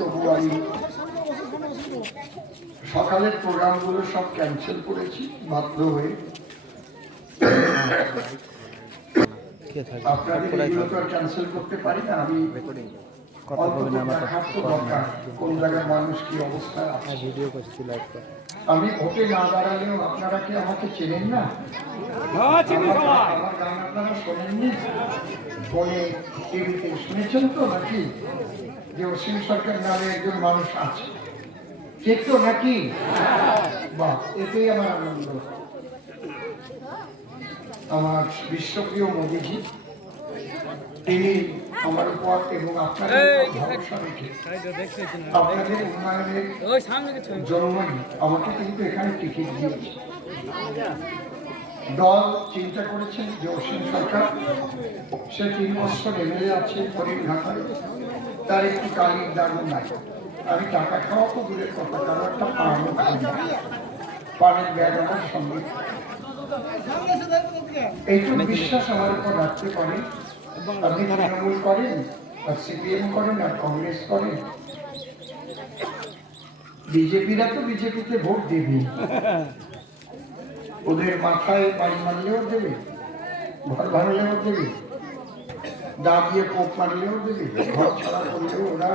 তবু আমি সকালের প্রোগ্রামগুলো সব ক্যান্সেল করেছি বাধ্য হয়ে। আপনাদের এগুলো তো আর ক্যান্সেল করতে পারি না। আমি কোন জায়গায় মানুষ কি অবস্থা আছে। আমি ভোটে না দাঁড়ালেও আপনারা কি আমাকে চেনেন না? আমার গান আপনারা শোনেননি? ফোনে টিভিতে শুনেছেন তো নাকি যে অসীম সরকার নামে একজন মানুষ আছে? ঠিক তো নাকি? বাহ, এতেই আমার আনন্দ। আমার বিশ্বপ্রিয় মোদীজি, তিনি আমার উপর এবং আপনাদের ভরসা রেখে আপনাদের উন্নয়নের জন্যই আমাকে কিন্তু এখানে টিকিট দিয়েছে। দল চিন্তা করেছেন যে অসীম সরকার, সে 3 বছর এমএলএ আছে হরিণঘাটায়, তার একটি কালির দাগও নাই। আমি টাকা খাওয়া তো দূরের কথা, কারো একটা পানও খাই না, পানের ব্যাগ আমার সঙ্গে। এইটুকু বিশ্বাস আমার উপর রাখতে পারে। আপনি তৃণমূল করেন, আর সিপিএম করেন, আর কংগ্রেস করেন, বিজেপিরা তো বিজেপিতে ভোট দেবে, ওদের মাথায় বাড়ি মারলেও দেবে, ঘর ভাঙলেও দেবে, দাবিয়ে পোপ মারলেও দেবে, ঘর ছাড়া করলেও ওরা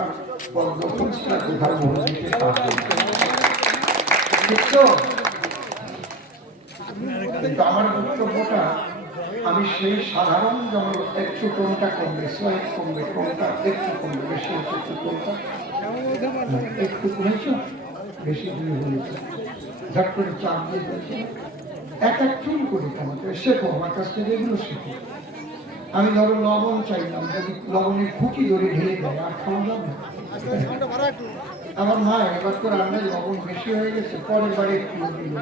পদ্ম ফুলটা কোথাও ভোট দিতে পারবে। কিন্তু আমার বক্তব্যটা আমি সেই সাধারণ জন, একটু কোনটা কমবে, সোয়েট কমবে, কোনটা একটু কমবে, বেশি হচ্ছে একটু, কোনটা একটু কমেছে, বেশি দূরে হয়েছে, ঝট করে চাপ দিয়ে দিয়েছে, এক এক চুল করে কমাতে শেখো, আমার কাছ থেকে এগুলো শেখো। আমি ধরো লবণ চাইলাম, যদি লবণের খুঁটি ধরে ঢেলে দেয় আর খাওয়া যাবে। আমার মা এবার তো রান্নায় লবণ বেশি হয়ে গেছে, পরের বারে একটু দিল।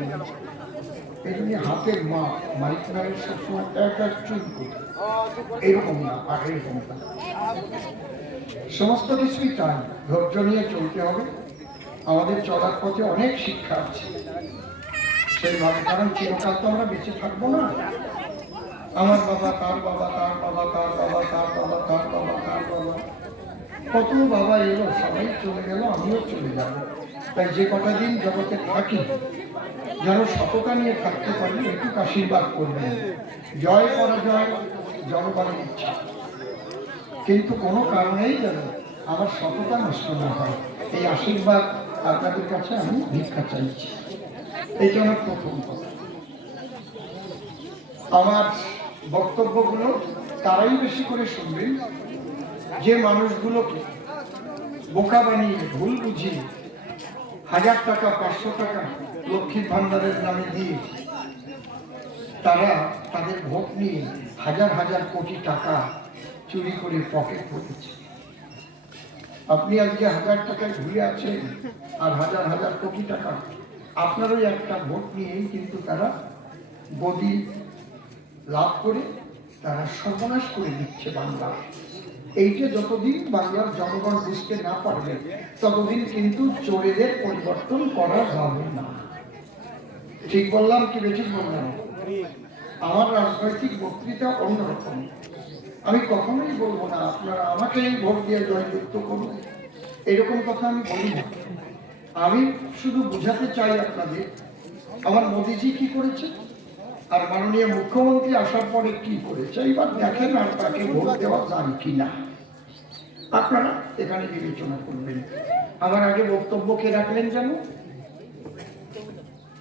এই জন্য হাতের মা মাইক নামের সবসময় এক এক চুল করে, এরকম না আর এরকম না। সমস্ত কিছুই তাই, ধৈর্য নিয়ে চলতে হবে। আমাদের চলার পথে অনেক শিক্ষা আছে সেইভাবে, কারণ চিরকাল তো আমরা বেঁচে থাকবো না। আমার বাবা, তার বাবা, তার বাবা, তার বাবা, তার বাবা, তার বাবা, তার বাবা, কত বাবা এলো, সবাই চলে গেল, আমিও চলে যাব। তাই যে কটা দিন জগতে থাকি যেন সততা নিয়ে থাকতে পারি, একটু আশীর্বাদ করবেন। জয় পরাজয় জনগণের ইচ্ছা, কিন্তু কোনো কারণেই যেন আমার সততা নষ্ট না হয়, এই আশীর্বাদ আপনাদের কাছে আমি ভিক্ষা চাইছি। এইটা আমার প্রথম কথা। আমার বক্তব্যগুলো তারাই বেশি করে শুনবেন যে মানুষগুলোকে বোকা বানিয়ে, ভুল বুঝিয়ে 1000 টাকা 500 টাকা লক্ষ্মীর ভান্ডারের নামে দিয়ে তারা তাদের ভোট নিয়ে হাজার হাজার কোটি টাকা চুরি করে পকেট করেছে। আপনি আজকে 1000 টাকায় ঘুরে আছেন, আর হাজার হাজার কোটি টাকা আপনারও একটা ভোট নিয়েই কিন্তু তারা গদি লাভ করে তারা সর্বনাশ করে দিচ্ছে বাংলা। এইটা যতদিন বাংলার জনগণ বুঝতে না পারবে, ততদিন কিন্তু চোরেদের পরিবর্তন করা যাবে না। ঠিক বললাম কি বেঠিক বললাম? আমার রাজনৈতিক বক্তৃতা অন্যরকম। আমি কখনোই বলবো না আপনারা আমাকে ভোট দিয়ে জয়যুক্ত করুন, এরকম কথা আমি বলি না। আমি শুধু বুঝাতে চাই আপনাদের আমার মোদিজি কি করেছে আর মাননীয় মুখ্যমন্ত্রী আসার পরে কি করেছে, এবার দেখেন আর তাকে ভোট দেওয়া যায় কিনা আপনারা এখানে বিবেচনা করবেন। আমার আগে বক্তব্য কে রাখলেন যেন,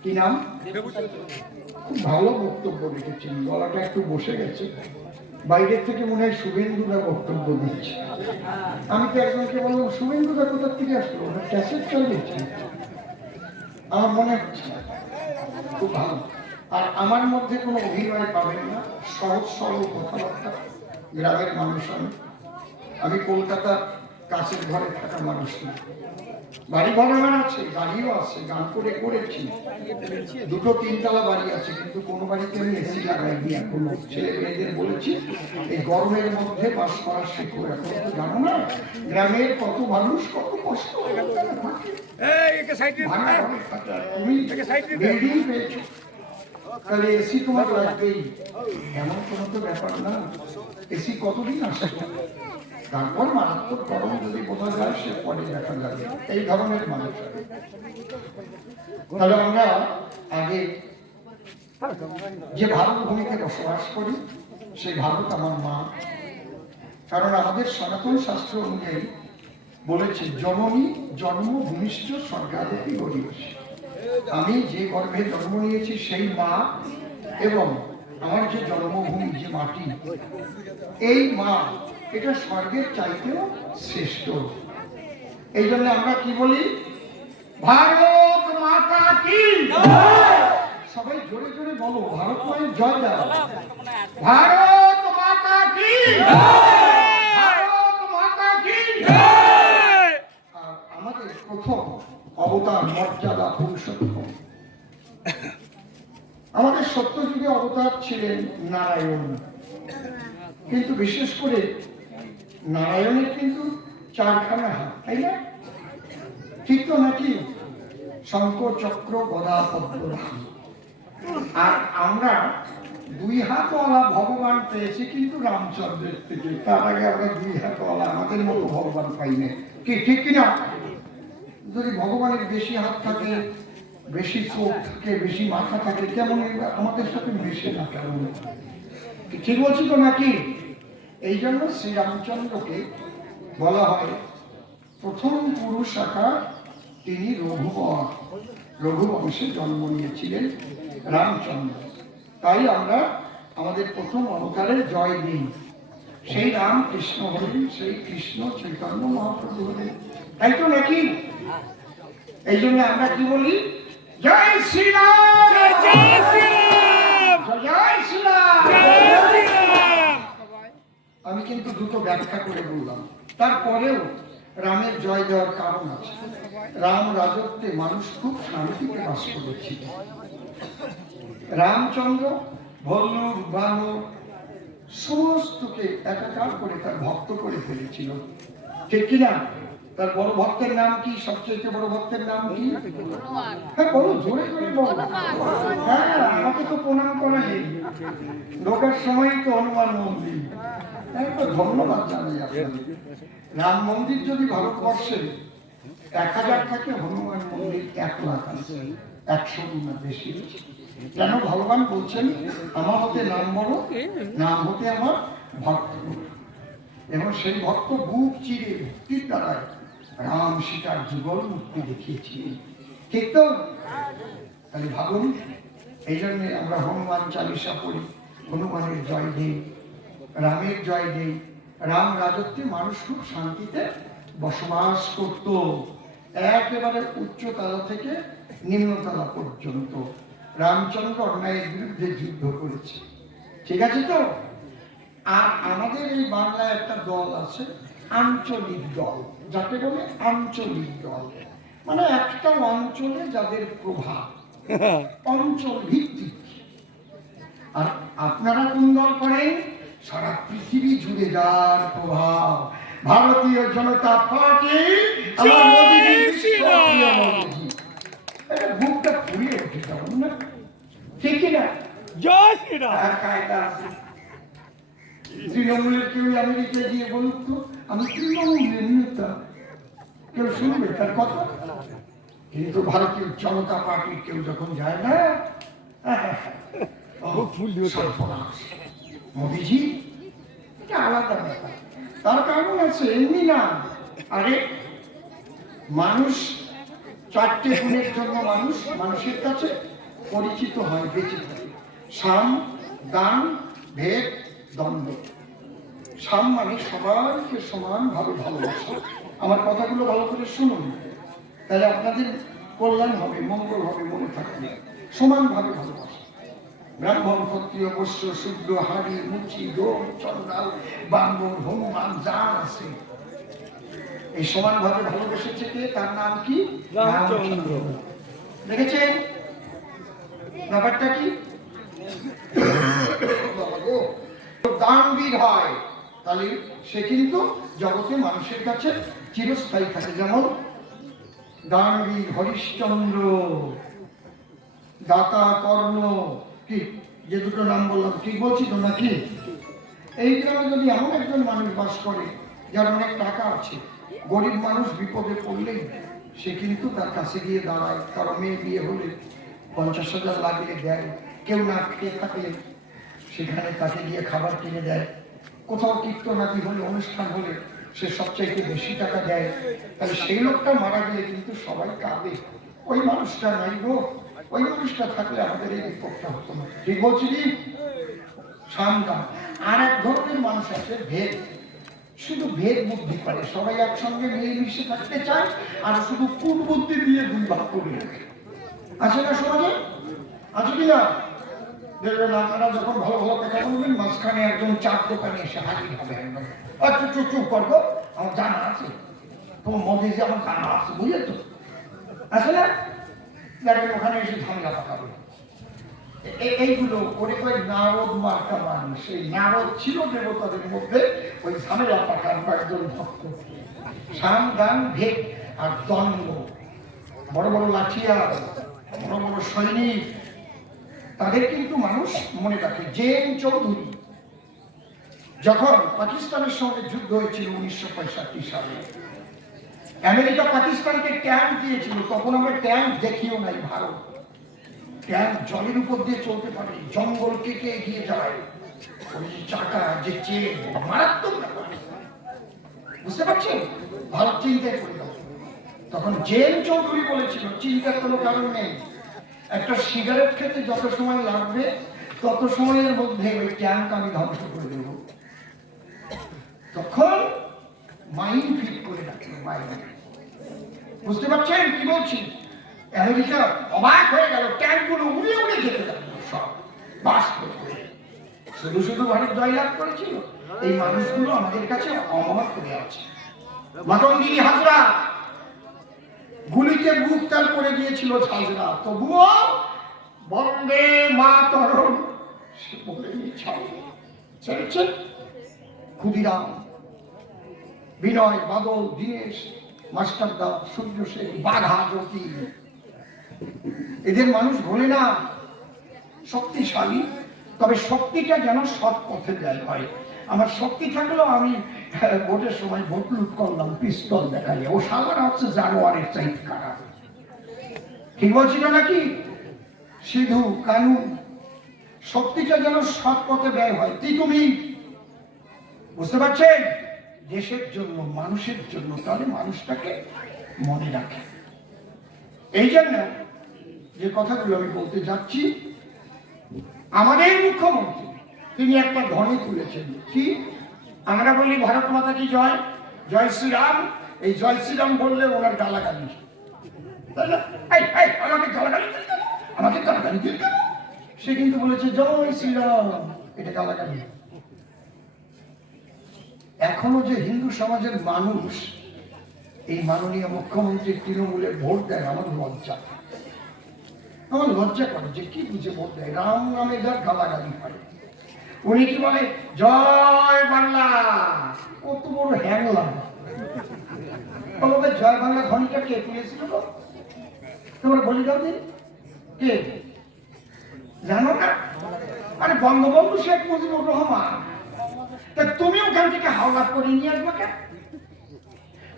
কি নাম? খুব ভালো বক্তব্য রেখেছেন, গলাটা একটু বসে গেছে। বাইরের থেকে মনে হয় শুভেন্দুরা বক্তব্য দিচ্ছে। আমি তো একজনকে বললাম শুভেন্দুরা কোথার থেকে আসলো, ওরা ক্যাসেট চালিয়েছে, আমার মনে হচ্ছে খুব ভালো। আর আমার মধ্যে কোনো অভিনয় পাবেন না, সহজ সরল কথাবার্তা, গ্রামের মানুষ। আমি কলকাতার কাছের ঘরে থাকা মানুষ না, বাড়ি ঘর আমার আছে, গাড়িও আছে, গান করে করেছি, 2-3 তলা বাড়ি আছে, কিন্তু কোনো বাড়িতে আমি এসি লাগাইনি এখনো। ছেলে মেয়েদের বলেছি এই গরমের মধ্যে বাস করা শেখো। এখন তো জানো না গ্রামের কত মানুষ কত কষ্ট, তুমি বিল্ডিং পেয়েছো, তাহলে এসি তোমার লাগবেই, এমন কোনো তো ব্যাপার না। এসি কতদিন আসছে, তারপর মারাত্মক গরম যদি বোঝা যায় সে পরে দেখা যাবে, এই ধরনের মানুষ। তাহলে আমরা আগে যে ভারত ভূমিতে বসবাস করি সেই ভারত আমার মা। কারণ আমাদের সনাতন শাস্ত্র অনুযায়ী বলেছে জননী জন্মভূমিষ্ঠ স্বর্গাদপি গরীয়সী। আমি যে গর্ভে জন্ম নিয়েছি সেই মা এবং আমার যে জন্মভূমি যে মাটি, এই মা এটা স্বর্গের চাইতেও শ্রেষ্ঠ। এই জন্য আমরা কি বলি, ভারত মাতা কি। সবাই জোরে জোরে বলো, ভারত মায়ের জয় দাও। ভারত মাতা কি, ভারত মাতা কি। আর আমাদের প্রথম অবতার মর্যাদা পুরুষোত্তম। আমাদের সত্যযুগে অবতার ছিলেন নারায়ণ, কিন্তু বিশেষ করে নারায়ণের কিন্তু চারখানা হাত, তাই না? ঠিক তো নাকি? শঙ্খ চক্র গদা পদ্ম। আর আমরা দুই হাতওয়ালা ভগবান পেয়েছি কিন্তু রামচন্দ্রের থেকে। তার আগে আমরা দুই হাতওয়ালা আমাদের মতো ভগবান পাই না, কি ঠিক কিনা? যদি ভগবানের বেশি হাত থাকে, বেশি চোখ থাকে, বেশি মাথা থাকে, কেমন আমাদের সাথে মেশে না, কেমন? ঠিক বলছি তো নাকি? এই জন্য শ্রীরামচন্দ্রকে বলা হয় প্রথম পুরুষ আকার, তিনি রঘুবংশে জন্ম নিয়েছিলেন রামচন্দ্র। তাই আমরা আমাদের প্রথম অবতারের জয় দিই, সেই রাম কৃষ্ণ হলেন, সেই কৃষ্ণ চৈতন্য মহাপ্রভু হলেন, তাই তো নাকি? এই জন্য আমরা কি বলি, জয় শ্রীরাম, জয় শ্রীরাম, জয় শ্রীরাম। আমি কিন্তু দুটো ব্যাখ্যা করে বললাম, তারপরেও রামের জয় দেওয়ার কারণ আছে। রাম রাজত্বে মানুষ খুব শান্তিতে বাস করেছিল। রামচন্দ্র ভল্লুক বানর সমস্তকে একাকার করে তার ভক্ত করে ফেলেছিল, ঠিক কিনা? তার বড় ভক্তের নাম কি? সবচেয়ে বড় ভক্তের নাম কি? হ্যাঁ বলো, জোরে জোরে বলো। হ্যাঁ, আমাকে তো প্রণাম করা নেই, ঢোকার সময় তো হনুমান মন্দির। তো ধন্যবাদ জানাই আপনাদের। রাম মন্দির যদি ভারতবর্ষে 1000 থাকে, হনুমান মন্দির 1 লাখ আছে, 100 গুণ বেশি। কেন? ভগবান বলছেন আমার হতে নাম বড়, নাম হতে আমার ভক্ত। এবং সেই ভক্ত বুক চিরে ভক্তির দ্বারায় রাম সীতার যুগল মুক্তি দেখিয়েছিলেন, ঠিক তো? তাহলে ভাবুন, এই জন্য আমরা হনুমান চালিসা পড়ি, হনুমানের জয় দেই, রামের জয় দেই। রাম রাজত্বে মানুষ খুব শান্তিতে বসবাস করত, একেবারে উচ্চতলা থেকে নিম্নতলা পর্যন্ত। রামচন্দ্র অন্যায়ের বিরুদ্ধে যুদ্ধ করেছে, ঠিক আছে তো? আর আমাদের এই বাংলায় একটা দল আছে, আঞ্চলিক দল, যাকে বলে আঞ্চলিক দল, মানে একটা অঞ্চলে যাদের প্রভাব অঞ্চল ভিত্তিক। আর আপনারা কোন দল করেন? সারা পৃথিবী জুড়ে যার প্রভাব, ভারতীয় জনতা পার্টি। আমার মোদিজি, বিশ্বপ্রিয় মোদিজি, এটা বুকটা ফুলিয়ে ওঠে, কেমন না? ঠিক কিনা? জয় শ্রীরাম। তৃণমূলের কেউ আমেরিকায় গিয়ে বলুক তো আমি তৃণমূলের নেতা, কেউ শুনবে তার কথা? কিন্তু ভারতীয় জনতা পার্টির কেউ যখন যায় না, মোদিজি, এটা আলাদা ব্যাপার। তার কারণ আছে, এমনি না। আরে মানুষ 4টে গুণের জন্য মানুষের কাছে পরিচিত হয়, বেঁচে থাকে। সাম, দান, ভেদ, দ্বন্দ্ব। সাম মানে সবাইকে সমানভাবে ভালোবাসা। আমার কথাগুলো ভালো করে শুনুন, তাহলে আপনাদের কল্যাণ হবে, মঙ্গল হবে, মনে থাকবে। সমানভাবে ভালোবাসা, ব্রাহ্মণ, ক্ষত্রিয়, বৈশ্য, শূদ্র, হাড়ি, মুচি, দোল, চন্ডাল, বান্দর, হনুমান, যা আছে এই সমানভাবে ভালোবেসেছে কে? তার নাম কি? রামচন্দ্র। দেখেছেন ব্যাপারটা কি? দানবীর হয়, তাহলে সে কিন্তু জগতে মানুষের কাছে চিরস্থায়ী থাকে। যেমন দানবীর হরিশ্চন্দ্র, দাতা কর্ণ, কি যে দুটো নাম বললাম, ঠিক বলছি তো নাকি? এই গ্রামে যদি এমন একজন মানুষ বাস করে যার অনেক টাকা আছে, গরিব মানুষ বিপদে পড়লেই সে কিন্তু তার কাছে গিয়ে দাঁড়ায়। কারো মেয়ে বিয়ে হলে 50,000 লাগলে দেয়, কেউ না খেয়ে থাকলে সেখানে তাকে গিয়ে খাবার কিনে দেয়, কোথাও কীর্তনাদি হলে, অনুষ্ঠান হলে সে সবচাইতে বেশি টাকা দেয়। তাহলে সেই লোকটা মারা গেলে কিন্তু সবাই কাঁদে, ওই মানুষটা নাই গো, ওই মানুষটা থাকলে আমাদের এই বিপদটা হতো না। ঠিক বলছি কি? সামদান। আর এক ধরনের মানুষ আছে ভেদ, শুধু ভেদ বুদ্ধি করে, সবাই একসঙ্গে মিলেমিশে থাকতে চায় আর শুধু কুট বুদ্ধি দিয়ে দুই ভাগ করে আছে না সমাজে? আছে কিনা? দেখবেন আপনারা যখন ভালো ভালো কথা বলবেন, মাঝখানে একজন চার দোকানে এসে হাজির হবে একদম, আচ্ছা চুপ চুপ করবো, আমার জানা আছে, তোমার মধ্যে যে আমার জানা আছে, বুঝলে তো? আসলে দেখবেন ওখানে এসে ঝামেলা পাকাবে। এইগুলো করে করে নারদ মার্কা মানুষ, এই নারদ ছিল দেবতাদের মধ্যে ওই ঝামেলা পাকার কয়েকজন ভক্ত। সাম দান ভেদ আর দ্বন্দ্ব, বড় বড় লাঠিয়ার, বড় বড় সৈনিক, তাদের কিন্তু মানুষ মনে রাখে। জেন চৌধুরী যখন পাকিস্তানের সঙ্গে যুদ্ধ হয়েছিল 1965 সালে, আমেরিকা পাকিস্তানকে ট্যাঙ্ক দিয়েছিল, তখন আমরা ট্যাঙ্ক দেখিও নাই। ভারত ট্যাঙ্ক জলের উপর দিয়ে চলতে পারে, জঙ্গল কেটে এগিয়ে যায়, ওই চাকা যে চেন, মারাত্মক ব্যাপার, বুঝতে পারছেন? ভারত চিন্তায় পড়ে গেল। তখন জেন চৌধুরী বলেছিল চিন্তার কোনো কারণ নেই, একটা সিগারেট খেতে যত সময় লাগবে তত সময়ের মধ্যে ওই ট্যাঙ্ক আমি ধ্বংস করে দেব। তখন মাইন ফিট করে রাখলো, মাইন। বুঝতে পারছেন কি বলছি? আমেরিকা অবাক হয়ে গেল, ট্যাঙ্কগুলো উড়ে উড়ে যেতে লাগলো, সব বাস করে। শুধু শুধু ভারত জয়লাভ করেছিল, এই মানুষগুলো আমাদের কাছে অমর করে আছে। মাতঙ্গিনী হাজরা গুলিতে বুক তাল করে দিয়েছিল হাজরা, তবুও বন্দে মাতরম সে বলে ছেড়েছে। ক্ষুদিরাম, বিনয়, বাদল, দীনেশ, মাস্টারদা, সূর্য সেন, বাঘা, জ্যোতি, এদের মানুষ ভোলে না, শক্তিশালী, তবে শক্তিটা যেন সৎ পথে দেয় হয়। আমার শক্তি থাকলেও আমি ভোটের সময় ভোট লুট করলাম, পিস্তল দেখালে, ও সালারা হচ্ছে জানোয়ারের চাইতে খারাপ। ঠিক বলছি না নাকি? সিধু কানু, শক্তিটা যেন সৎ পথে ব্যয় হয়। তুমি বুঝতে পারছেন? দেশের জন্য, মানুষের জন্য, তাহলে মানুষটাকে মনে রাখে। এই জন্য যে কথাগুলো আমি বলতে যাচ্ছি, আমাদের মুখ্যমন্ত্রী তিনি একটা ধ্বনি তুলেছেন, কি আমরা বলি ভারত মাতা কি জয়, জয় শ্রীরাম। এই জয় শ্রীরাম বললে ওনার গালাগালি, আমাকে গালাগালি, আমাকে গালাগালি দিল। সে কিন্তু বলেছে জয় শ্রীরাম, এটা গালাগালি। এখনো যে হিন্দু সমাজের মানুষ এই মাননীয় মুখ্যমন্ত্রী তৃণমূলে ভোট দেয়, আমার লজ্জা, আমার লজ্জা করে যে কি বুঝে ভোট দেয়। রাম নামে যার গালাগালি হয়, উনি কি বলে জয় বাংলা, কত বড় হ্যাংলা। জয় বাংলা ধ্বনিটা কে তুলেছিল তো? তোমরা বলি দাও দিন, কে জানো না? আরে বঙ্গবন্ধু শেখ মুজিবুর রহমান। তা তুমি ওখান থেকে হাওড়া করে নিয়ে আসবে কেন?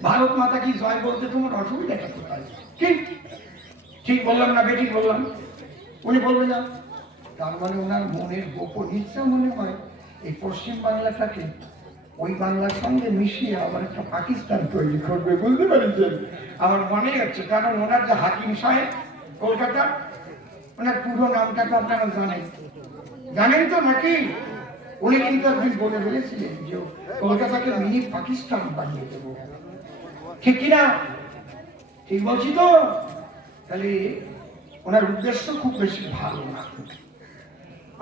ভারত মাতা কি জয় বলতে তোমার অসুবিধাটা কোথায়? ঠিক ঠিক বললাম না বেঠিক বললাম? উনি বলবে না, তার মানে ওনার মনের গোপন ইচ্ছা মনে হয় এই পশ্চিম বাংলাটাকে ওই বাংলার সঙ্গে মিশিয়ে আবার একটা পাকিস্তান তৈরি করবে। বুঝতে পারছেন? আমার মনে হচ্ছে, কারণ ওনার যে হাকিম সাহেব কলকাতা, ওনার পুরো নামটা তো আপনারা জানেন তো নাকি? উনি কিন্তু একদিন বলে ফেলেছিলেন যে কলকাতাকে মিনি পাকিস্তান বানিয়ে দেবো। ঠিক কিনা? ঠিক বলছি তো? তাহলে ওনার উদ্দেশ্য খুব বেশি ভালো না।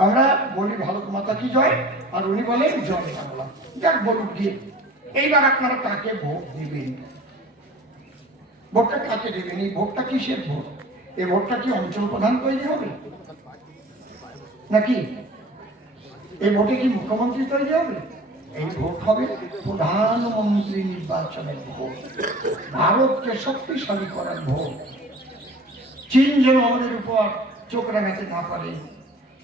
আমরা বলি ভারত মাতা কি জয়, আর উনি বলেন জয় বাংলা। যাক বলুক গিয়ে, এইবার আপনারা কাকে ভোট দিবেন? ভোটটা কাকে দেবেন? এই ভোটটা কিসের ভোট? এই ভোটটা কি অঞ্চল প্রধান তৈরি হবে নাকি? এই ভোটে কি মুখ্যমন্ত্রী তৈরি হবে? এই ভোট হবে প্রধানমন্ত্রী নির্বাচনের ভোট, ভারতকে শক্তিশালী করার ভোট। চীন যেন আমাদের উপর চোখ রাঙাতে না পারে,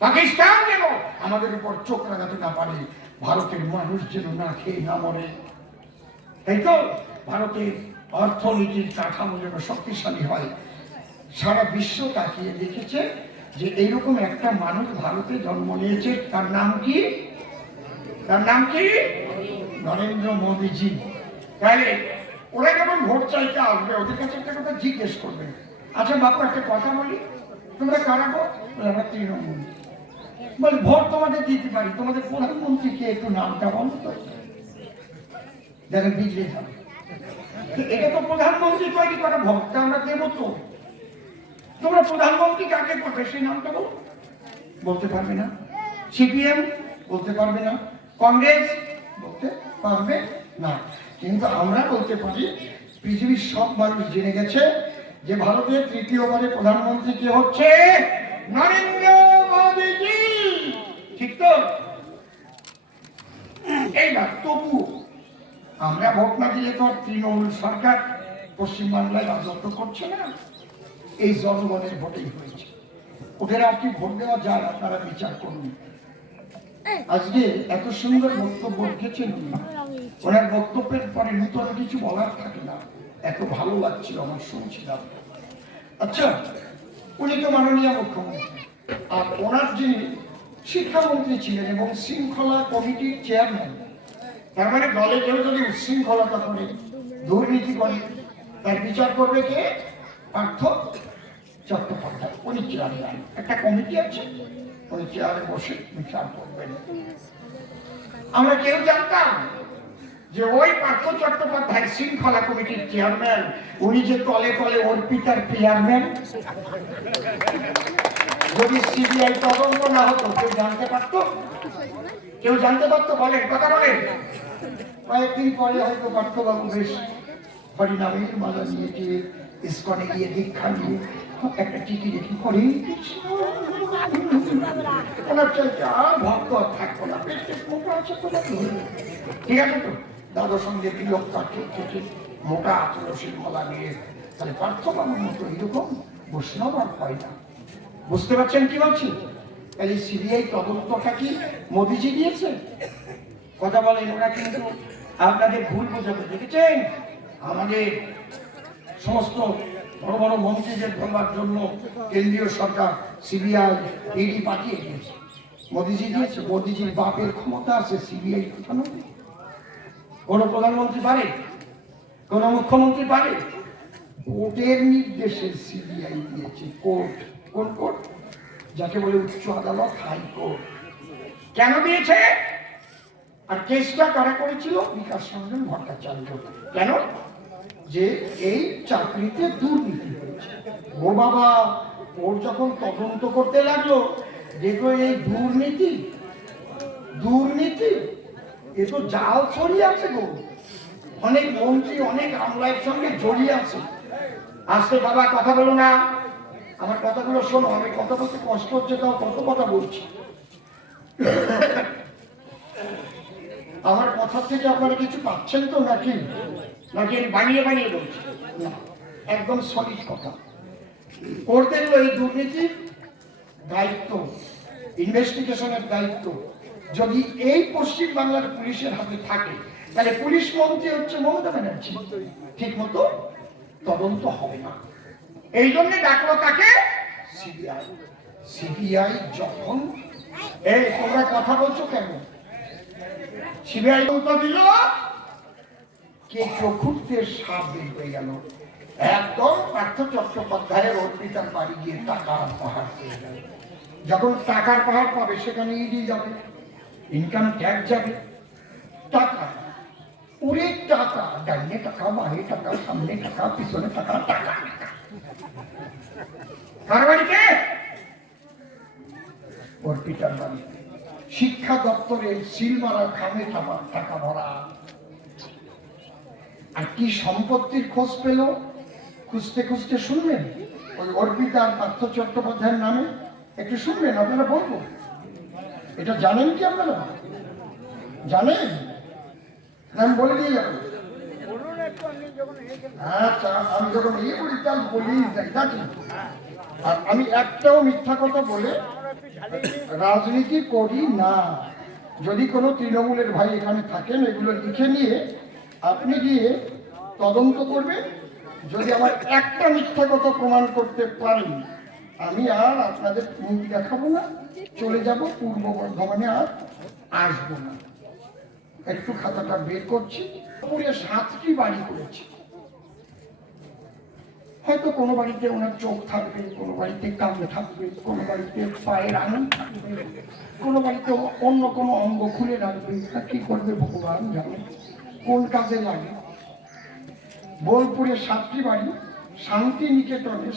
পাকিস্তান যেন আমাদের উপর চোখ রাঙাতে না পারে, ভারতের মানুষ যেন না খেয়ে না মরে। এই তো ভারতের অর্থনীতির কাঠামো যেন শক্তিশালী হয়। সারা বিশ্ব তাকিয়ে দেখেছে যে এইরকম একটা মানুষ ভারতে জন্ম নিয়েছে। তার নাম কি? তার নাম কি? নরেন্দ্র মোদীজি। তাহলে ওরা যখন ভোট চাইতে আসবে ওদের কাছে একটা কথা জিজ্ঞেস করবে, আচ্ছা বাপু একটা কথা বলি, তোমরা কারা গো? আমরা তৃণমূল। বল ভোট তোমাদের দিতে পারি, তোমাদের প্রধানমন্ত্রীকে একটু নামটা বলো তো, দেখেন বিজলি যাবে। এটা তো প্রধানমন্ত্রী তৈরি করা, ভোটটা আমরা দেবো তো, তোমরা প্রধানমন্ত্রী কাকে করবে সেই নামটা বলো। বলতে পারবে না। সিপিএম বলতে পারবে না, কংগ্রেস বলতে পারবে না, কিন্তু আমরা বলতে পারি। পৃথিবীর সব মানুষ জেনে গেছে যে ভারতের তৃতীয়বারের প্রধানমন্ত্রী কে হচ্ছে? নরেন্দ্র মোদীজি। ঠিক তো? এইবার তবু আমরা ভোট না দিলে তো তৃণমূল সরকার পশ্চিমবাংলায় রাজত্ব করছে না, এই জনগণের ভোটেই হয়েছে। ওদের আর কি ভোট দেওয়া যায়? আপনারা বিচার করুন। আজকে এত সুন্দর বক্তব্য রেখেছেন ওনার বক্তব্যের পরে নতুন কিছু বলার থাকে না, এত ভালো লাগছিল আমার শুনছিলাম। আচ্ছা, উনি তো মাননীয় মুখ্যমন্ত্রী, আর ওনার যিনি শিক্ষামন্ত্রী ছিলেন এবং শৃঙ্খলা কমিটির চেয়ারম্যান, তার মানে দলে কেউ যদি উচ্ছৃঙ্খলতা করে, দুর্নীতি করে, তার বিচার করবে কে? পার্থ চট্টোপাধ্যায়। উনি চেয়ারম্যান, একটা কমিটি আছে, উনি চেয়ারে বসে বিচার করবেন। আমরা কেউ জানতাম যে ওই পার্থ চট্টোপাধ্যায় শৃঙ্খলা কমিটির চেয়ারম্যান, উনি যে তলে তলে অর্পিতার চেয়ারম্যান। যদি সিবিআই তদন্ত না হতো কেউ জানতে পারতো? কেউ জানতে পারতো? বলেন, কথা বলেন। কয়েকদিন পরে হয়তো পার্থবাবু বেশ হরিনামের মালা নিয়ে গিয়ে ইস্কনে গিয়ে দীক্ষা নিয়ে একটা চিঠি রেখে করে ওনার চাইতে আর ভক্ত আর থাকবো না, ঠিক আছে তো? দাদার সঙ্গে বিয়োগ কাটে মোটা তুলসীর মালা নিয়ে, তাহলে পার্থবাবুর মতো এরকম বৈষ্ণব আর হয় না। বুঝতে পারছেন কি বলছি? তাহলে সিবিআই তদন্তটা কি মোদিজি দিয়েছে? কথা বলেন। ওরা কিন্তু আপনাদের ভুল বোঝাতে দেখেছেন, আমাদের সমস্ত বড় বড় মন্ত্রীদের ধরবার জন্য কেন্দ্রীয় সরকার সিবিআই ইডি পাঠিয়ে দিয়েছে। মোদিজি দিয়েছে? মোদিজির বাপের ক্ষমতা আছে, সিবিআই পাঠানো কোন প্রধানমন্ত্রী পারে? কোন মুখ্যমন্ত্রী পারে? কোর্টের নির্দেশে সিবিআই দিয়েছে। কোর্ট, কোন কোর্ট? যাকে বলে উচ্চ আদালত, হাইকোর্ট। কেন দিয়েছে? আর কেসটা কারা করেছিল? বিকাশ রঞ্জন ভট্টাচার্য। কেন? যে এই চাকরিতে দুর্নীতি হয়েছে। ও বাবা, ওর যখন তদন্ত করতে লাগলো দেখলো এই দুর্নীতি, দুর্নীতি এ তো জাল ছড়িয়ে আছে গো। অনেক মন্ত্রী অনেক আমলার সঙ্গে জড়িয়ে আছে। আজকে বাবা কথা বলো না, আমার কথাগুলো শোনো। আমি কথা বলতে কষ্ট হচ্ছে, তাও কত কথা বলছি। আমার কথা থেকে আপনারা কিছু পাচ্ছেন তো নাকি? নাকি বানিয়ে বানিয়ে বলছি? না, একদম সলিড কথা। করতে গেলে এই দুর্নীতির দায়িত্ব, ইনভেস্টিগেশনের দায়িত্ব যদি এই পশ্চিম বাংলার পুলিশের হাতে থাকে, তাহলে পুলিশ মন্ত্রী হচ্ছে মমতা ব্যানার্জি, ঠিক মতো তদন্ত হবে না। এই জন্য ডাকলো তাকে সিবিআই। সিবিআই যখন, এই তোমরা কথা বলছো কেন? সিবিআই তদন্ত দিল, কে চক্ষুর্থের সাপ বের হয়ে গেল। একদম পার্থ চট্টোপাধ্যায়ের অর্পিতার বাড়ি গিয়ে টাকার পাহাড় পেয়ে গেল। যখন টাকার পাহাড় পাবে সেখানে ইডি যাবে, ইনকাম ট্যাক্স যাবে। টাকা, ওরে টাকা, ডাইনে টাকা, বাঁয়ে টাকা, সামনে টাকা, পিছনে টাকা, টাকা। কার বাড়িতে? অর্পিতার বাড়ি। শিক্ষা দপ্তরে সিল মারা খামে টাকা ভরা। আর কি সম্পত্তির খোঁজ পেল? খুঁজতে খুঁজতে শুনবেন ওই অর্পিতার পার্থ চট্টোপাধ্যায়ের নামে। একটু শুনবেন, আপনারা বলবো। এটা জানেন কি আপনারা? জানেন? আমি বলে দিয়ে যাবো। আচ্ছা, আমি যখন ইয়ে করি তাহলে বলেই যাই, জানি। আর আমি একটাও মিথ্যা কথা বলে রাজনীতি করি না। যদি কোনো তৃণমূলের ভাই এখানে থাকেন, এগুলো লিখে নিয়ে আপনি গিয়ে তদন্ত করবেন। যদি আমার একটা মিথ্যা কথা প্রমাণ করতে পারেন, আমি আর আপনাদের মুখ দেখাবো না, চলে যাব পূর্ব বর্ধমানে, আর আসবো না। একটু খাতাটা বের করছি। পুরে 7টি বাড়ি করেছি। হয়তো কোনো বাড়িতে ওনার চোখ থাকবে, কোনো বাড়িতে কান থাকবে, কোনো বাড়িতে পায়ের আঙুল থাকবে, কোনো বাড়িতে অন্য কোনো অঙ্গ খুলে রাখবে। কি করবে ভগবান জানে, কোন কাজে লাগে। বোলপুরে 7টি বাড়ি, শান্তিনিকেতনে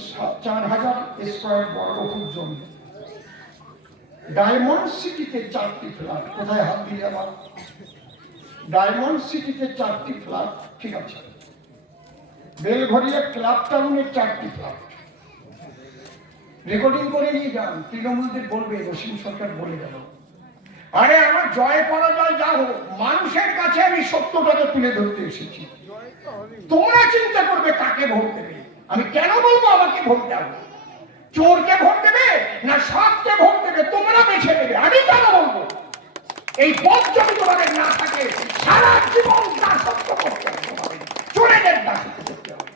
4000 স্কোয়ার বর্গফুট জমি, ডায়মন্ড সিটিতে 4টি ফ্ল্যাট। কোথায় হাত দিলে আবার? ডায়মন্ড সিটিতে 4টি ফ্ল্যাট, ঠিক আছে। বেলঘরিয়া ক্লাব টাউনের 4টি ফ্ল্যাট। রেকর্ডিং করে নিয়ে যান, তৃণমূলদের বলবে রসিম সরকার বলে গেল। আরে আমার জয় পরাজয় যা হোক, মানুষের কাছে আমি সত্যটাকে তুলে ধরতে এসেছি। তোমরা চিন্তা করবে কাকে ভোট দেবে। আমি কেন বলবো আমাকে ভোট দাও? চোরকে ভোট দেবে না সৎকে ভোট দেবে, তোমরা বেছে দেবে। আমি কেন বলবো? এই পথ যদি তোমাদের না থাকে, সারা জীবন দাসত্ব করতে হবে, চোরেদের দাসত্ব করতে হবে।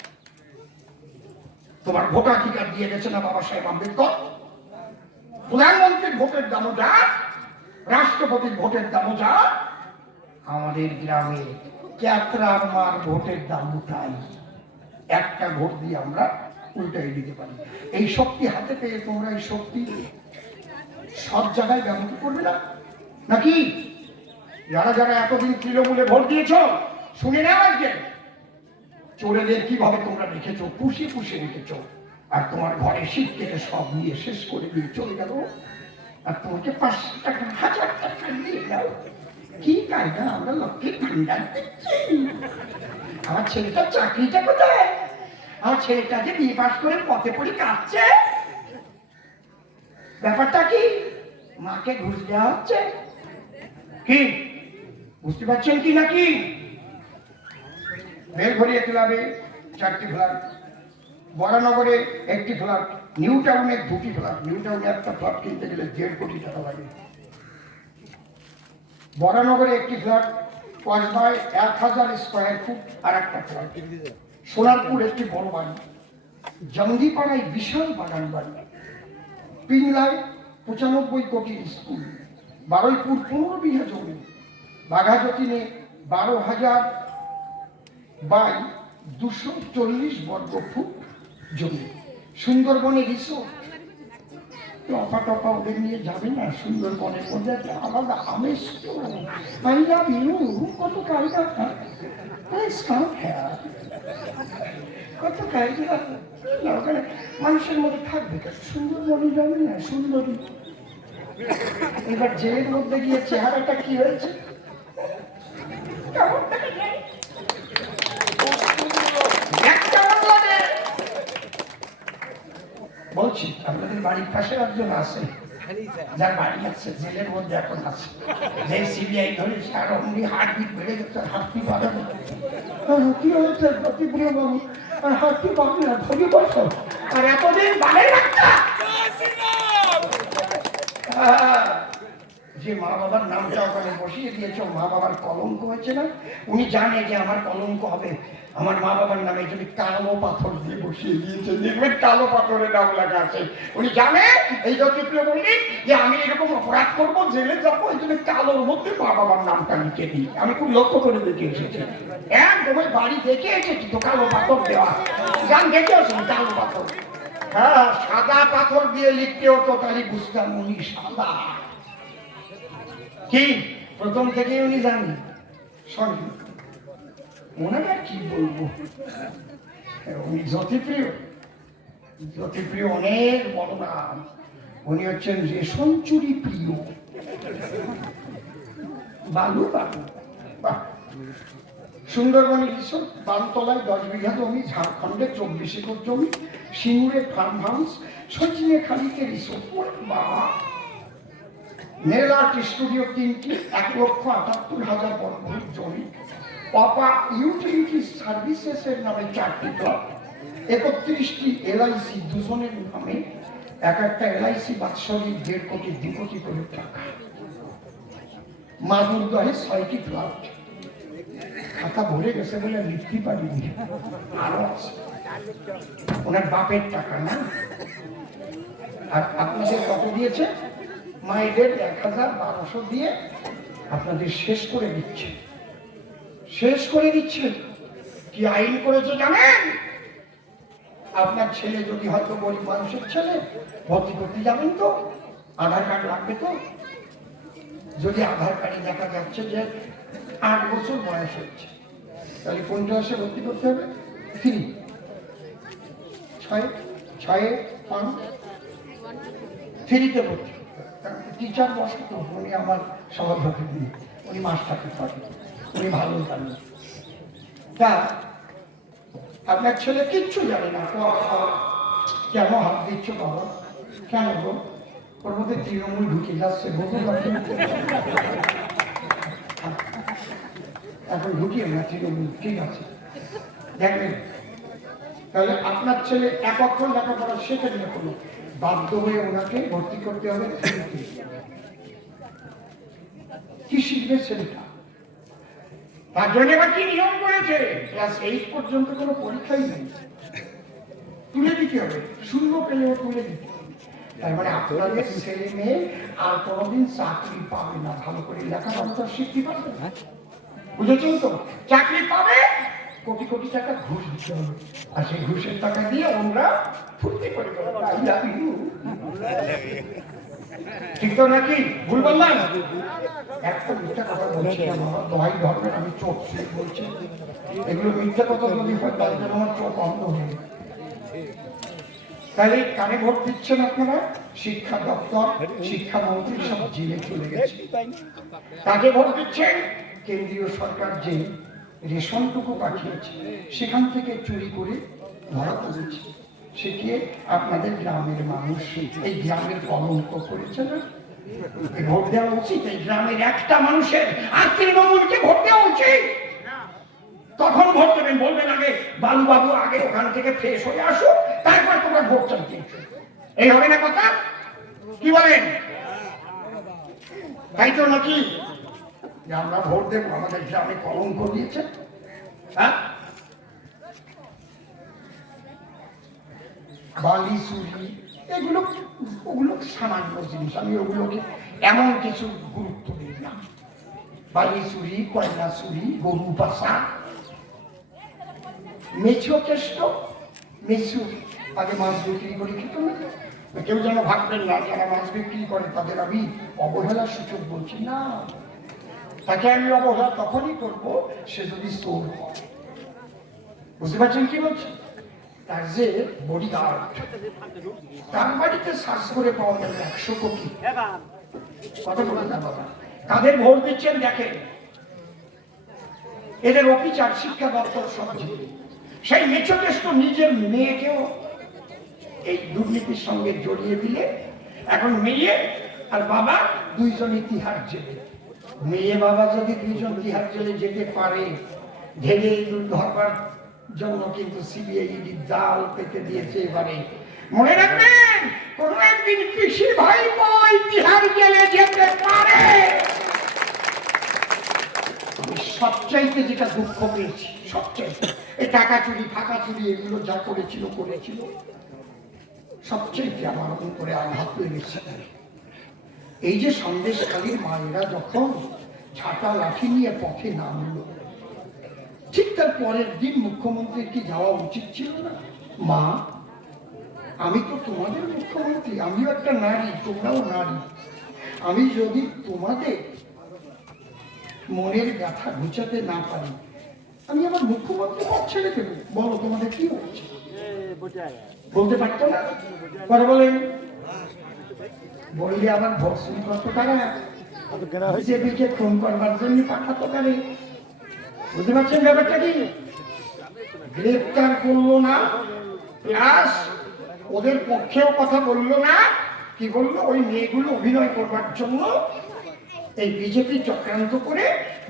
তোমার ভোটাধিকার দিয়ে গেছে না বাবা সাহেব আম্বেদকর? প্রধানমন্ত্রীর ভোটের দামও যা, রাষ্ট্রপতির ভোটের দামও যা, আমাদের গ্রামে ক্যাতরার মার ভোটের দাম তাই। একটা ভোট দিয়ে আমরা উল্টাই দিতে পারি। এই শক্তি হাতে পেয়ে তোমরা এই শক্তি সব জায়গায় ব্যবহার করবে না নাকি? যারা যারা এতদিন তৃণমূলে ভোট দিয়েছ, শুনে নাও আজকে চোরেদের কিভাবে তোমরা রেখেছ, পুষিয়ে পুষিয়ে রেখেছ। আর তোমার ঘরে শীত থেকে সব নিয়ে শেষ করে দিয়ে চলে গেল, আর তোমাকে 500 টাকা 1000 টাকা দিয়ে দাও। কি কায়দা, আমরা লক্ষ্মীর ভান্ডার দিচ্ছি। আমার ছেলেটার চাকরিটা কোথায়? আমার ছেলেটা যে বিয়ে পাস করে পথে পড়ে কাঁদছে, ব্যাপারটা কি? মাকে ঘুষ দেওয়া হচ্ছে কি? বুঝতে পারছেন কি নাকি? বেলঘরিয়া ক্লাবে 4টি ফ্ল্যাট, বরানগরে 1টি ফ্ল্যাট, নিউ টাউনে 2টি ফ্ল্যাট। নিউ টাউনে একটা ফ্ল্যাট কিনতে গেলে 1.5 কোটি টাকা লাগে। বরানগরে 1টি ফ্ল্যাট, কসবায় 1000 স্কোয়ার ফুট আর একটা ফ্ল্যাট। সোনারপুর 1টি বড় বাড়ি, জঙ্গিপাড়ায় বিশাল বাগান বাড়ি, পিংলায় 95 কোটির স্কুল, বারুইপুর 15 বিঘা জমি, বাঘাযতীনে 12,000 বাই 240 বর্গফুট জমি, সুন্দরবনে রিসোর্ট। টপা টপা ওদের নিয়ে যাবে না সুন্দরবনের মধ্যে, আলাদা আমেজ। আই লাভ ইউ, কত কায়দা, কত কায়দা। ওখানে মানুষের মধ্যে থাকবে, সুন্দরবনে যাবে না সুন্দরী। এবার জেলের মধ্যে গিয়ে চেহারাটা কি হয়েছে বলছি। আপনাদের বাড়ির পাশে একজন আছে, যার বাড়ি আছে জেলের মধ্যে, এখন আছে। যে সিবিআই ধরে সার অমনি হার্টবিট বেড়ে গেছে, হাতটি বাড়াবে। কি হয়েছে প্রিয় বাবু? আর হাতটি বাড়বে না, ধরি বসো। আর এতদিন বাড়ে রাখতা যে মা বাবার নামটা ওখানে বসিয়ে দিয়েছ, মা বাবার কলঙ্ক হয়েছে না? উনি জানে যে আমার কলঙ্ক হবে আমার মা বাবার নামে, এই জন্য কালো পাথর দিয়ে বসিয়ে দিয়েছে। দেখবেন কালো পাথরের নাম লেখা আছে। উনি জানে এই জ্যোতিপ্রিয় মল্লিক যে আমি এরকম অপরাধ করবো, জেলে যাবো, এই জন্য কালোর মধ্যে মা বাবার নামটা লিখে দিই। আমি খুব লক্ষ্য করে দেখে এসেছি, একদম ওই বাড়ি দেখে এসেছি তো কালো পাথর দেওয়া। গান দেখে আসুন কালো পাথর। হ্যাঁ, সাদা পাথর দিয়ে লিখতে হতো, তাহলে বুঝতাম উনি সাদা। কি প্রথম থেকে উনি জানেন? সরি, ওনারা কি বলবো, উনি জ্যোতিপ্রিয়। জ্যোতিপ্রিয় অনেক বড় নাম। উনি হচ্ছেন রেশম চুরি প্রিয়। বালু বালু। সুন্দরবনের রিসোর্ট, বানতলায় 10 বিঘা জমি, ঝাড়খণ্ডে 24 একর জমি, সিঙ্গুরে ফার্ম হাউস, সচিনে খালিতে রিসোর্ট। বাবা, নেল আর্ট স্টুডিও 3টি, 1,78,000 বর্গফুট জমি, পাপা ইউটিলিটি সার্ভিসেসের নামে 4টি ক্লাব, 31টি এলআইসি দুজনের নামে, এক একটা এলআইসি বাৎসরিক 1.5 কোটি 2 কোটি করে টাকা, মাদুরদহে 6টি ফ্ল্যাট, খাতা ভরে গেছে বলে লিখতে পারিনি, আরো আছে। ওনার বাপের টাকা না। আর আপনাদের কত দিয়েছে? মায়েদের ১,১২০০ দিয়ে আপনাদের শেষ করে দিচ্ছে, শেষ করে দিচ্ছেন। কি আইন করেছে জানেন? আপনার ছেলে যদি হয়তো গরিব মানুষের ছেলে, ভর্তি করতে যাবেন তো আধার কার্ড লাগবে তো। যদি আধার কার্ডে দেখা যাচ্ছে যে ৮ বছর বয়স হচ্ছে, তাহলে কোনটা এসে ভর্তি করতে হবে? 3 3-তে ভর্তি। টিচার বসে তো, উনি আমার সহযোগী দিয়ে, উনি মাস্টারকে করেন, উনি ভালো জানেন। তা আপনার ছেলে কিচ্ছু জানে না, কেন হাত দিচ্ছ বাবা? কেন গো? ওর মধ্যে তৃণমূল ঢুকে যাচ্ছে, এখন ঢুকিয়ে না তৃণমূল, ঠিক আছে দেখবেন। তাহলে আপনার ছেলে এক অক্ষর লেখাপড়া শেখে দিলে কোনো, বাধ্য হয়ে ওনাকে ভর্তি করতে হবে। কি শিখবে ছেলেটা? তার জন্য এবার কি নিয়ম করেছে? ক্লাস 8 পর্যন্ত কোনো পরীক্ষাই নেই, তুলে দিতে হবে, শূন্য পেলেও তুলে দিতে হবে। তার মানে আপনাদের ছেলে মেয়ে আর কোনোদিন চাকরি পাবে না, ভালো করে লেখাপড়া শিখতে পারবে না। বুঝেছেন তো? চাকরি পাবে, কোটি কোটি টাকা ঘুষ দিতে হবে, আর সেই ঘুষের টাকা দিয়ে আমরা ফুর্তি করে ঠিক তো নাকি? ভুল বললাম? একটা মিথ্যা কথা বলছি, দোহাই ধর্মের, আমি চোখ বলছি, এগুলো মিথ্যা কথা যদি হয় তাহলে আমার চোখ অন্ধ হয়ে যাবে। তাহলে কানে ভোট দিচ্ছেন আপনারা? শিক্ষা দপ্তর, শিক্ষামন্ত্রী সব জেলে চলে গেছে। কাকে ভোট দিচ্ছেন? কেন্দ্রীয় সরকার যে রেশনটুকু পাঠিয়েছে সেখান থেকে চুরি করে ধরা পড়েছে। সে কি আপনাদের গ্রামের মানুষ, এই গ্রামের কলঙ্ক করেছে না? ভোট দেওয়া উচিত এই গ্রামের একটা মানুষের, আর তৃণমূলকে ভোট দেওয়া উচিত। তখন ভোট দেবেন, বলবেন আগে বালুবাবু আগে ওখান থেকে ফ্রেশ হয়ে আসো, তারপর তোমরা ভোট চাইতে। এই হবে না কথা? কি বলেন? তাই তো নাকি? আমরা ভোট দেবো, আমাদের গ্রামে কলঙ্ক দিয়েছে। হ্যাঁ, বালি চুরি এগুলো ওগুলো সামান্য জিনিস, আমি ওগুলোকে এমন কিছু গুরুত্ব দিই না। বালি চুরি, কয়লা চুরি, গরু পাশা, মেছো কেষ্ট, মেছু আগে মাছ বিক্রি করে খেত না। কেউ যেন ভাববেন না যারা মাছ বিক্রি করে তাদের আমি অবহেলার সূচক বলছি না। তাকে আমি অবহেলা তখনই করবো সে যদি চোর হয়। বুঝতে পারছেন কি বলছি? তার যে বডিগার্ড, তার বাড়িতে সার্চ করে পাওয়া গেল 100 কোটি। কত কোটি না বাবা? তাদের ভোট দিচ্ছেন দেখেন, এদের অফিসার শিক্ষা দপ্তর সমাজে সেই মেচকেষ্ট নিজের মেয়েকেও এই দুর্নীতির সঙ্গে জড়িয়ে দিলে এখন মেয়ে আর বাবা দুইজনই তিহার জেলে। মেয়ে বাবা যদি দুইজন তিহার জেলে যেতে পারে, ঢেলে ধরবার জন্য কিন্তু সিবিআই জাল পেতে দিয়েছে এবারে। মনে রাখবেন, কোন একদিন পিসির ভাই বই তিহার জেলে যেতে পারে। আমি সবচাইতে যেটা দুঃখ পেয়েছি, সবচাইতে এই টাকা চুরি, ফাঁকা চুরি এগুলো যা করেছিল সবচাইতে আমার মন করে আঘাত লেগেছে এই যে সন্দেশখালীর মায়েরা যখন ঝাঁটা লাঠি নিয়ে পথে নামলো, ঠিক তার পরের দিন মুখ্যমন্ত্রীর কি যাওয়া উচিত ছিল না? মা, আমি তো তোমাদের মুখ্যমন্ত্রী, আমিও একটা নারী, তোমরাও নারী, আমি যদি তোমাদের মনের ব্যথা ঘুচাতে না পারি, আমি আমার মুখ্যমন্ত্রী পদ ছেড়ে দেবো। বলো তোমাদের কি হচ্ছে? বলতে পারতো না? পরে বলেন, বললে আবার ভোট শুরু করতো তারা, বিজেপিকে খুন করবার জন্য পাঠাতো কারে। বুঝতে পারছেন ব্যাপারটা কি? গ্রেফতার করলো না, প্লাস ওদের পক্ষেও কথা বললো না। কি বললো? ওই মেয়েগুলো অভিনয় করবার জন্য এই বিজেপি চক্রান্ত করে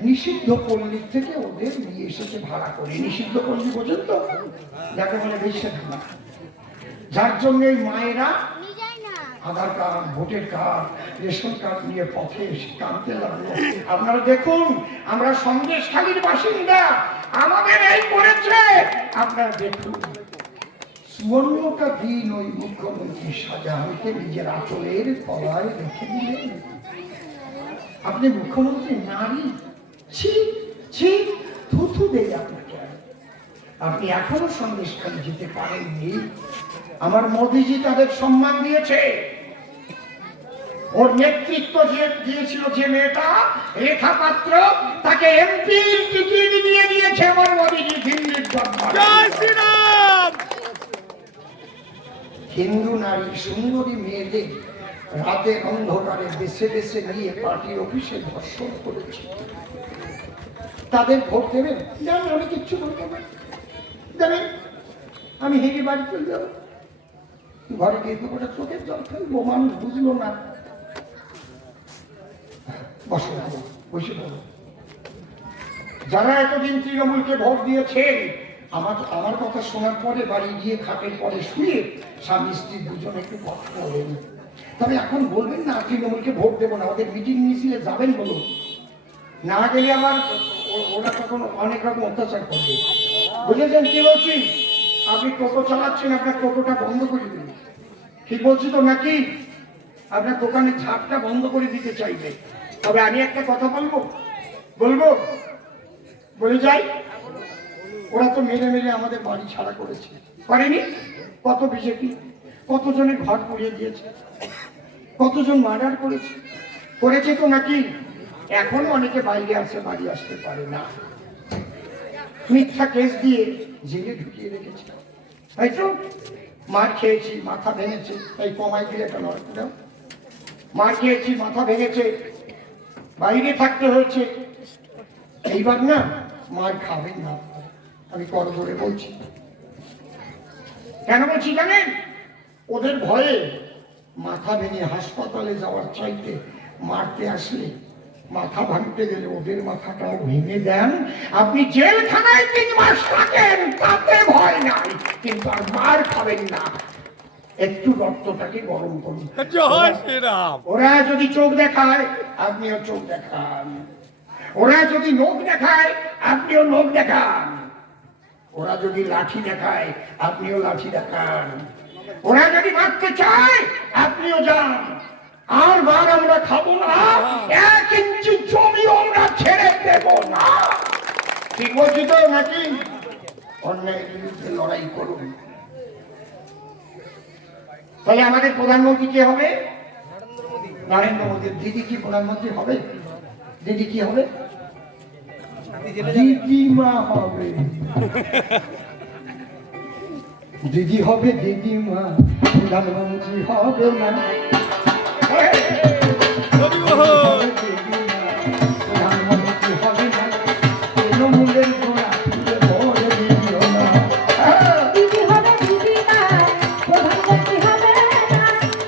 নিষিদ্ধ পল্লী থেকে ওদের নিয়ে এসেছে ভাড়া করে। নিষিদ্ধ পল্লী পর্যন্ত যাকে বলে বেশি ঢালা, যার জন্য এই মায়েরা আধার কার্ড, ভোটের কার্ড, রেশন কার্ড নিয়ে পথে এসে কাঁদতে লাগলো। আপনারা দেখুন, আমরা সন্দেশখালীর বাসিন্দা, আমাদের এই করেছে। আপনারা দেখুন, সুবর্ণটা দিন ওই মুখ্যমন্ত্রী শাহজাহানকে নিজের আঁচলের তলায় রেখে দিলেন। আপনি মুখ্যমন্ত্রী নারী, ছি ছি, থুথু দেয় আপনাকে। আপনি এখনো সন্দেশখালী যেতে পারেননি। আমার মোদিজি তাদের সম্মান দিয়েছে। ওর নেতৃত্ব যে দিয়েছিল যে মেয়েটা রেখা পাত্র, তাকে এমপির টিকিট দিয়ে দিয়েছে আমার মোদিজি দিল্লির দরবারে। হিন্দু নারী সুন্দরী মেয়েদের রাতের অন্ধকারে বেছে বেছে নিয়ে পার্টি অফিসে ধর্ষণ করেছে। তাদের ভোট দেবেন? আমি কিচ্ছু বলতে পারি দেবেন, আমি হেঁটে বাড়ি চলে যাবো। ঘরে গিয়ে দুপুরে চোখের জল ফেলবো, মানুষ বুঝলো না। বসে বসে বলো, যারা এতদিন তৃণমূলকে ভোট দিয়েছেন, আমার কথা শোনার পরে বাড়ি গিয়ে খাটের পরে শুয়ে স্বামী স্ত্রী দুজনে একটু কথা বলেন। তবে এখন বলবেন না তৃণমূলকে ভোট দেবো না, ওদের মিটিং মিছিলে যাবেন বলুন। না গেলে আমার ওরা তখন অনেক রকম অত্যাচার করবে। বুঝেছেন কি বলছি? আপনি টোটো চালাচ্ছেন, আপনার টোটোটা বন্ধ করে দিন। ঠিক বলছি তো নাকি? আপনার দোকানের ঝাঁপটা বন্ধ করে দিতে চাইবে। তবে আমি একটা কথা বলবো বলে যাই, ওরা তো মেরে মেরে আমাদের বাড়ি ছাড়া করেছে, করেনি? কত বিজেপি, কতজনের ঘর পুড়িয়ে দিয়েছে, কতজন মার্ডার করেছে তো নাকি? এখন অনেকে বাইরে আসে, বাড়ি আসতে পারে না, মিথ্যা কেস দিয়ে জেলে ঢুকিয়ে রেখেছে। তাই তো মার খেয়েছি, মাথা ভেঙেছে, তাই কমাই দিলে একটা নয়, মার খেয়েছি, মাথা ভেঙেছে, বাইরে থাকতে হয়েছে। এইবার না মার খাবেন না, আমি কর ধরে বলছি। কেন বলছি জানেন? ওদের ভয়ে মাথা ভেঙে হাসপাতালে যাওয়ার চাইতে মারতে আসলে, মাথা ভাঙতে গেলে ওদের মাথাটাও ভেঙে দেন। আপনি জেলখানায় 3 মাস থাকেন, তাতে ভয় নাই, কিন্তু আর মার খাবেন না। একটু রক্তটাকে গরম করুন। ওরা যদি চোখ দেখায়, আপনিও চোখ দেখান। ওরা যদি নখ দেখায়, আপনিও নখ দেখান। ওরা যদি লাঠি দেখায়, আপনিও লাঠি দেখান। ওরা যদি মারতে চায়, আপনিও যান। আর বার আমরা খাবো না, 1 ইঞ্চি জমিও আমরা ছেড়ে দেব না। ঠিক বলছি তো নাকি? অন্যায়ের বিরুদ্ধে লড়াই করুন। তাহলে আমাদের প্রধানমন্ত্রী কে হবে? নরেন্দ্র মোদী। দিদি কি প্রধানমন্ত্রী হবে? দিদি কি হবে? দিদিমা হবে। দিদি হবে, দিদিমা, প্রধানমন্ত্রী হবে না। প্রধানমন্ত্রী হবে না, তৃণমূলের গোড়া তুলে ভরে দিও না। দিদি হবে, দিদিমা, প্রধানমন্ত্রী হবে না,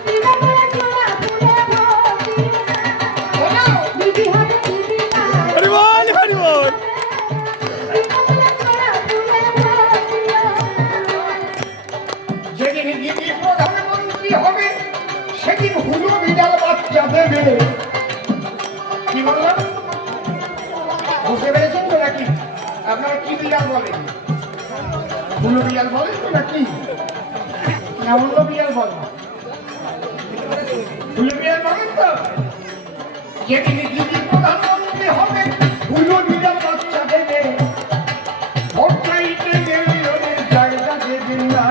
তৃণমূলের গোড়া তুলে ভরে দিও না। দিদি হবে, দিদিমা, হরি বল, হরি বল। যেদিন দিদি প্রধানমন্ত্রী হবে, সেদিন হুলু বিড়াল বাচ্চা দেবে। কি বললাম? বুঝতে পেরেছেন তো নাকি? আপনারা কি বিড়াল বলেন? হুলু বিড়াল বলেন তো নাকি? না অন্য বিড়াল বলেন? হুলু বিড়াল বলেন তো? যেদিন দিদি প্রধানমন্ত্রী হবে, হুলু বিড়াল বাচ্চা দেবে। ভোট চাইতে গেলে ওদের জায়গা দেবেন না।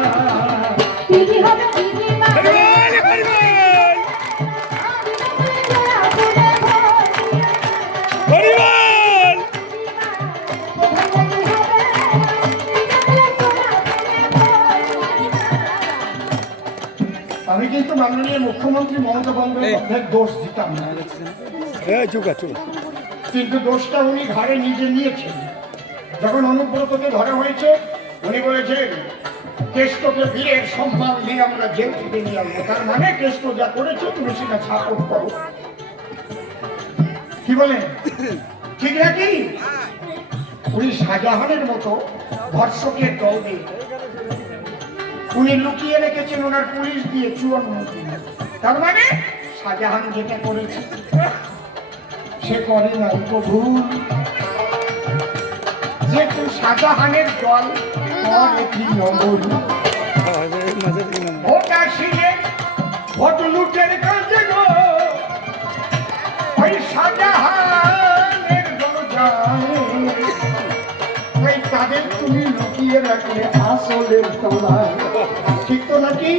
দিদি হবে, দিদিমা, আমি কিন্তু মাননীয় মুখ্যমন্ত্রী মমতা বন্দ্যোপাধ্যায়ের দোষ দিতাম না, কিন্তু দোষটা উনি ঘাড়ে নিজে নিয়েছেন। যখন অনুব্রতকে ধরা হয়েছে, উনি বলেছেন কেষ্টকে বিয়ের সম্মান দিয়ে আমরা জেল থেকে নিয়ে আসবো। তার মানে কেষ্ট যা করেছে তুমি সেটা সাপোর্ট করো। কি বলেন? ঠিক নাকি? উনি শাহজাহানের মতো ধর্ষকের দলে উনি লুকিয়ে রেখেছেন ওনার পুলিশ দিয়ে 54 দিন। তার মানে শাহজাহান যেটা করেছে সে করে না ভুল। যেহেতু শাহজাহানের দল করে কি নগর ভোট আসিলে ভোট লুটের কাজে গো ওই শাহজাহানের ওই তাদের তুমি লুকিয়ে রাখলে আসলের তলায়। ঠিক তো নাকি?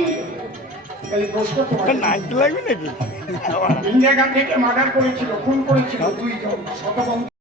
এই দোষটা তোমার নাইট লাগবে নাকি? ইন্দিরা গান্ধীকে মার্ডার করেছিল, খুন করেছিল 2 জন শতবন্ধ।